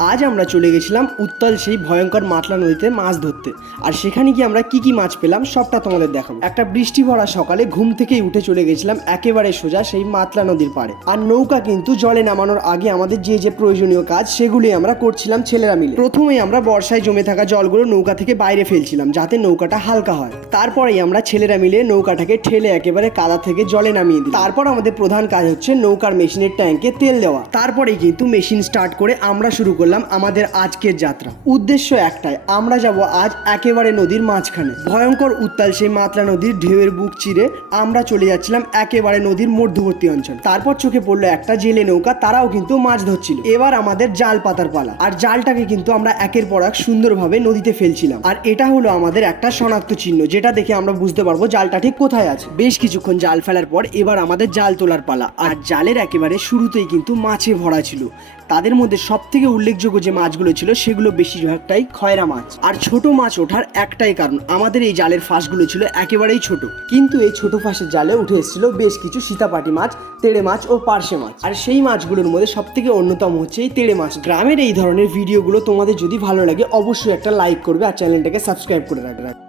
আজ আমরা চলে গেছিলাম উত্তাল সেই ভয়ঙ্কর মাতলা নদীতে মাছ ধরতে। আর সেখানে গিয়ে আমরা কি মাছ পেলাম সবটা তোমাদের দেখাবো। একটা বৃষ্টি ভরা সকালে ঘুম থেকেই উঠে চলে গেছিলাম একেবারে সোজা সেই মাতলা নদীর পাড়ে। আর নৌকা কিন্তু জলে নামানোর আগে আমাদের যে প্রয়োজনীয় কাজ সেগুলি আমরা করছিলাম ছেলেরা মিলে। প্রথমেই আমরা বর্ষায় জমে থাকা জলগুলো নৌকা থেকে বাইরে ফেলছিলাম যাতে নৌকাটা হালকা হয়। তারপরেই আমরা ছেলেরা মিলে নৌকাটাকে ঠেলে একেবারে কাদা থেকে জলে নামিয়ে দিই। তারপর আমাদের প্রধান কাজ হচ্ছে নৌকার মেশিনের ট্যাঙ্কে তেল দেওয়া। তারপরেই কিন্তু মেশিন স্টার্ট করে আমরা শুরু করলাম আমাদের আজকের যাত্রা। উদ্দেশ্য একটাই, আমরা যাব আজ একেবারে নদীর মাঝখানে। ভয়ঙ্কর উত্তাল সেই মাতলা নদীর ঢেউয়ের বুক চিরে আমরা চলে যাচ্ছিলাম একেবারে নদীর মধ্যবর্তী অঞ্চল। তারপর চোখে পড়লো একটা জেলে নৌকা, তারাও কিন্তু মাছ ধরছিল। এবার আমাদের জাল পাতার পালা। আর জালটাকে কিন্তু আমরা একের পর এক সুন্দরভাবে নদীতে ফেলছিলাম। আর এটা হলো আমাদের একটা শনাক্ত চিহ্ন, যেটা দেখে আমরা বুঝতে পারবো জালটা ঠিক কোথায় আছে। বেশ কিছুক্ষণ জাল ফেলার পর এবার আমাদের জাল তোলার পালা। আর জালের একেবারে শুরুতেই কিন্তু মাছে ভরা ছিল। তাদের মধ্যে সব থেকে উল্লেখযোগ্য যে মাছগুলো ছিল সেগুলো বেশিরভাগটাই খয়রা মাছ। আর ছোট মাছ ওঠার একটাই কারণ, আমাদের এই জালের ফাঁসগুলো ছিল একেবারেই ছোট। কিন্তু এই ছোট ফাঁসের জালে উঠে এসেছিল বেশ কিছু সীতাপাটি মাছ, তেড়ে মাছ ও পার্শে মাছ। আর সেই মাছগুলোর মধ্যে সব থেকে অন্যতম হচ্ছে এই তেড়ে মাছ। গ্রামের এই ধরনের ভিডিওগুলো তোমাদের যদি ভালো লাগে অবশ্যই একটা লাইক করবে আর চ্যানেলটাকে সাবস্ক্রাইব করে রাখবে।